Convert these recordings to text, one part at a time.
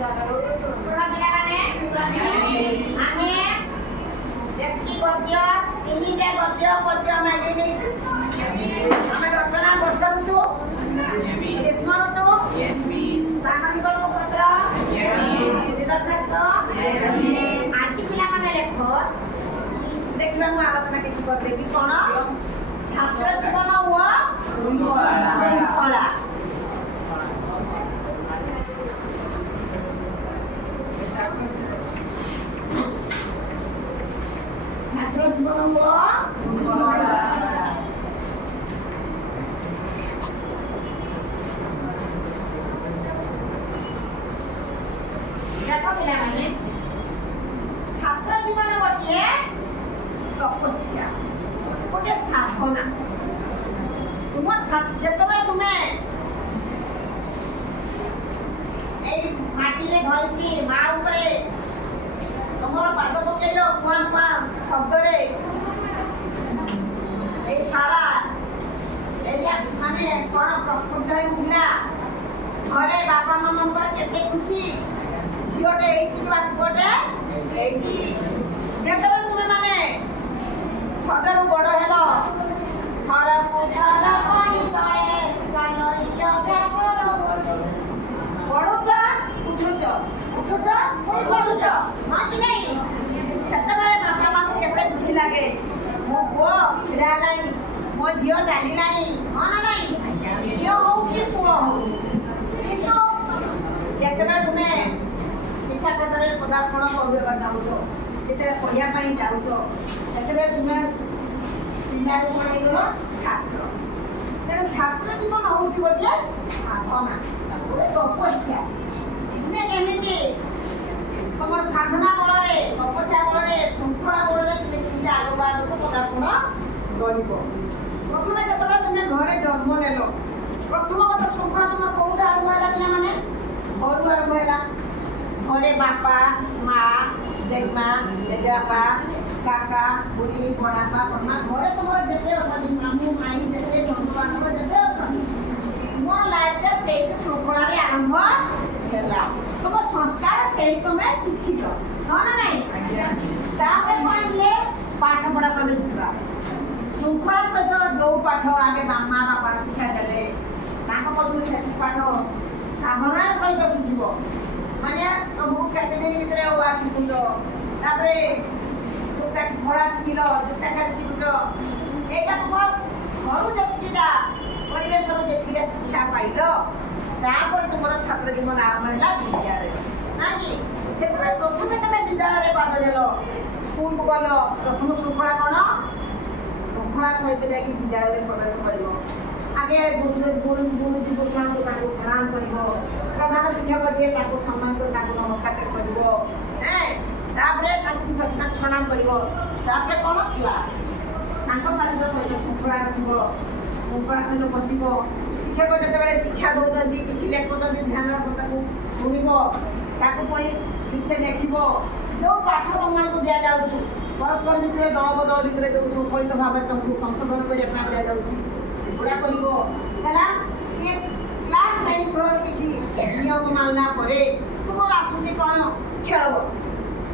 छोड़ा मिला माने आमे जेतकी गद्य तीनटा गद्य पद्य मागे नै आमे रचना बसंतु ग्रीष्म ऋतु सामाजिक पत्र दरखास्त आज पिला माने लेखो देखिबा मु आलोचना किछि कर देबी कोन छात्र जीवन व शृंखला छात्र जीवन व शृंखला देखो पिला माने छात्र जीवन गोटे तपस्या गोटे साधना तुम जिते तुम्हें माटी धरती माँ उपरे तुम पाद पकड़ कुआ कुआ शब्द सारा एरिया माने कौन प्रस्फुट होता घरे बापा मामा केते खुशी झीटे बापुटे जिते तुम्हें माने छोटू बड़ हेल पढ़ुच उठुच उठुच पढ़ुच हाँ कि नहीं से बापा माँ को केते खुशी लगे मो पुओ छिड़ा मो झील चलला हाँ ना नहीं झील हो कि पुओ हो कितु जिते तुम्हें शिक्षा क्षेत्र में पदार्पण करवा चाहूच जिते पढ़ाई जाऊच से तुम्हें पिला कौन हो छात्र तेणु छात्र जीवन हूँ गोटे साधना तपस्या तुम्हें केमी तुम साधना बल तपस्या बल श्रृंखला बल तुम्हें केमी आग आगक पदार्पण कर प्रथम जो तुम्हें घरे जन्म नेल प्रथमगत श्रृंखला तुम कौट आरंभ है पे मैंने घर आरंभ है घरे बापा माँ जेजमा जेजेबापा काका बुढ़ी बड़ापा बड़मा घरे तुम जिते अच्छी मामू माई जिते बंधु बांधव जिते अच्छे मोर लाइफ से श्रृंखला आरंभ है तुम संस्कार से तुम्हें शिक्षित हाँ ना नहीं कौन किए पाठ पढ़ा कर श्रृंखला सहित जो पाठ आगे मामा बापा शिक्षा देते पाठ साधनार सहित शिखब माने तुमको केते दिन भितर शिखुच भड़ा शिखिल जूता काट शिखुच यहाँ तुम घर जीटा परिवेश जीटा शिक्षा पाइल तुम छात्र जीवन आरंभ है विद्यालय ना कि प्रथम तुम विद्यालय पाद देल स्कूल को गल प्रथम श्रृंखला कौन श्रृंखला सहित जा विद्यालय में प्रवेश कर आगे गुरुजी गुरुमा को प्रणाम कर प्रधान शिक्षक दिए सम्मान कर नमस्कार कर प्रणाम कर कौन क्लास सहित श्रृंखला रखो श्रृंखला सहित बस शिक्षक जो शिक्षा दौरान किसी लेखुं ध्यान शुणव पुणी ठीक से लेख जो पाठ तुम दि जाऊँ परस्पर भितर दल बदल भितर जो श्रृंखलित भाव तुमको संशोधन करने दि जाऊँगी गुड़ा कर क्लास श्रेणी गृह किसी नियम मानला तुम आसूसी कौन खेल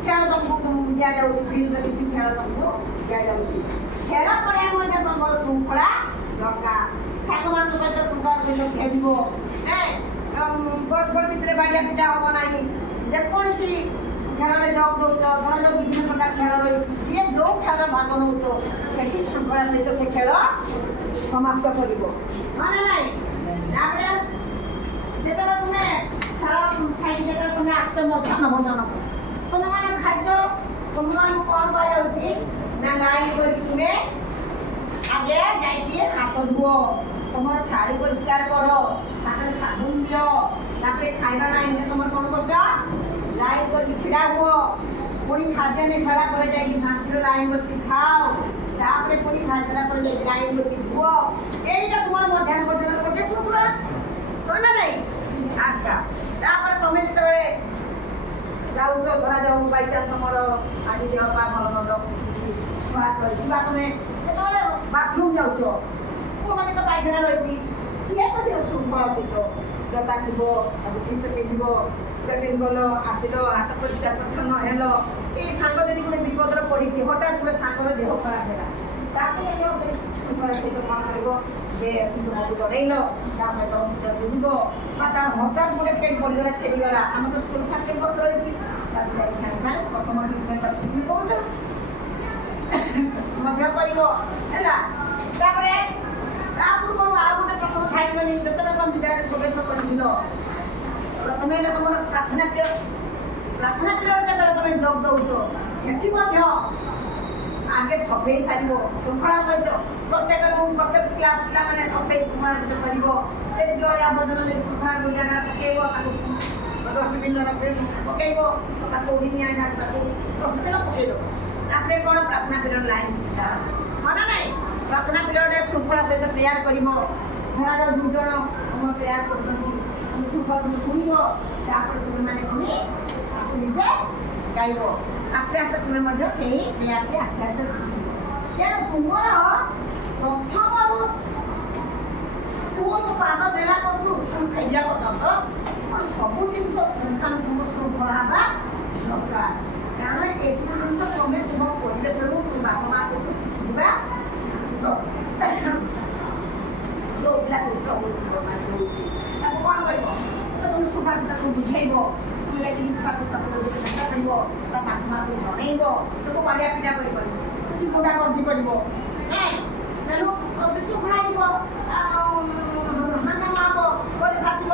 खेल तुमको दि जाऊँगी फिल्ड किसी खेल तुमको दि जाऊँगी खेल पढ़ा तुम श्रृंखला दरकार साग मान सहित श्रृंखला सहित खेल परस्पर भितर बाड़िया पिटा हम ना जेकोसी खेल में जब दौच धर जो विभिन्न प्रकार खेल रही जी जो खेल भाग नौ से श्रृंखला सहित से खेल समाप्त कर हाँ ना नहीं जो तुम्हें खेल खाई तुम आस मध्याह्न भोजन तुम मान खाद्य तुम मान कौन कही ना लाइन कर तुम्हें आगे जाइए हाथ धुओ तुम थाली परिष्कार कर हाथ साबुन दियो खाइबा ना तुम कौन कर लाइन कर छिड़ा हुओ पुणी खाद्य नहीं सारा पर शांति लाइन बस खाओ पुणी खाई सारा पर लाइन करके धुओ यहीटा तुम मध्याह्न भोजन गोटे श्रृंखला हाँ ना नहीं अच्छा तुम जो जाऊ धरा जाऊ बाई चान्स तुम आज देह पा भल मंद तुम बाथरूम जाऊच पुआ मैंने तो पायखाना रही सी श्रृंखला सहित ଜୋତା ଥିବ ତାକୁ ଠିକ୍ ସେ ପିନ୍ଧିବ ଟ୍ରେନିଂ ଗଲ ଆସିଲ ହାତ ପରିଷ୍କାର ପରିଚ୍ଛନ୍ନ ହେଲ ଏଇ ସାଙ୍ଗ ଯଦି ଗୋଟେ ବିପଦରେ ପଡ଼ିଛି ହଠାତ୍ ଗୋଟେ ସାଙ୍ଗର ଦେହ ଖରାପ ହେଲା ତାକୁ ଶୃଙ୍ଖଳା ସହିତ କ'ଣ କରିବ ଯେ ସିନ୍ଦୁରକୁ ଜଣେଇଲ ତା ସହିତ ହସ୍ପିଟାଲକୁ ଯିବ ବା ତାର ହଠାତ୍ ଗୋଟେ ପେଟ୍ ପଡ଼ିଗଲା ଛେଡ଼ିଗଲା ଆମର ତ ସ୍କୁଲ ଫାଷ୍ଟ ବକ୍ସ ରହିଛି ତାକୁ ଯାଇକି ସାଙ୍ଗେ ସାଙ୍ଗେ ପ୍ରଥମ ଟ୍ରିଟମେଣ୍ଟ କରୁଛ ମଧ୍ୟ କରିବ ହେଲା। ତାପରେ ତା ପୂର୍ବରୁ ଆଉ ଗୋଟେ ପ୍ରଥମ ଛାଡ଼ିବନି ଯେତେବେଳେ ତମ ବିଦ୍ୟାଳୟରେ ପ୍ରବେଶ କରିଥିଲ ପ୍ରଥମେ ହେଲା ତୁମର ପ୍ରାର୍ଥନା ପିରିୟଡ଼ ଯେତେବେଳେ ତମେ ଯୋଗ ଦେଉଛ ସେଠି ମଧ୍ୟ ଆଗେ ସଫେଇ ସାରିବ ଶୃଙ୍ଖଳା ସହିତ ପ୍ରତ୍ୟେକ କ୍ଲାସ୍ ପିଲାମାନେ ସଫେଇ ଶୃଙ୍ଖଳା ସହିତ କରିବ ସେଠି ଅଳିଆ ଆବର୍ଜନା ନେଇ ଶୃଙ୍ଖଳା ଜାଗାରେ ପକାଇବ ତାକୁ ଡଷ୍ଟବିନ୍ରେ ପକାଇବ ତାକୁ ଉଡ଼ିନି ଆଣିନା ତାକୁ ଡଷ୍ଟବିନ୍ ପକାଇଦେବ ତାପରେ କ'ଣ ପ୍ରାର୍ଥନା ପିରିୟଡ଼ ଲାଇନ୍ ହଁ ନା ନାହିଁ ପ୍ରାର୍ଥନା ପିରିୟଡ଼ରେ ଶୃଙ୍ଖଳା ସହିତ ପ୍ରେୟାର କରିବ ଧରାଯାଉ 2 ଜଣ ତୁମ ପ୍ରେୟାର କରୁଛନ୍ତି ତୁମେ ଶୃଙ୍ଖଳା ଶୁଣିବ ତାପରେ ତୁମେମାନେ ପୁଣି ତାକୁ ନିଜେ ଗାଇବ ଆସ୍ତେ ଆସ୍ତେ ତୁମେ ମଧ୍ୟ ସେଇ ପ୍ରେୟାରଟି ଆସ୍ତେ ଆସ୍ତେ ଶିଖିବ ତେଣୁ ତୁମର ପ୍ରଥମରୁ ସ୍କୁଲ ପାଦ ଦେଲା ପରଠୁ ସ୍କୁଲ ଫେରିବା ପର୍ଯ୍ୟନ୍ତ ସବୁ ଜିନିଷ ପୁଙ୍ଖାନୁପୁଙ୍ଖ ଶୃଙ୍ଖଳା ହେବା ଦରକାର କାରଣ ଏସବୁ ଜିନିଷ ତୁମେ ତୁମ ପରିବେଶରୁ ତୁମ ବାପା ମା ଠୁ ଶିଖିଥିବା ଯେଉଁ ପିଲା ଦୁଷ୍ଟ ହେଉଛି ବଦମାସି ହେଉଛି ତାକୁ କ'ଣ କରିବ ତୁମେ ସୁଭାଷ ତାକୁ ବୁଝେଇବ ତୁମେ ଜିନିଷକୁ ତାକୁ ଚେଷ୍ଟା କରିବ ତା ବାପା ମାଆକୁ ଜଣେଇବ ତାକୁ ବାଡ଼ିଆ ପିଟା କରିପାରିବ କି ଗୋଟା ଗର୍ଦ୍ଦି କରିବ ତେଣୁ ବିଶୃଙ୍ଖଳା ହେଇଯିବ ହାଙ୍ଗାମା ହେବ ଗୋଟେ ଶାଶିବ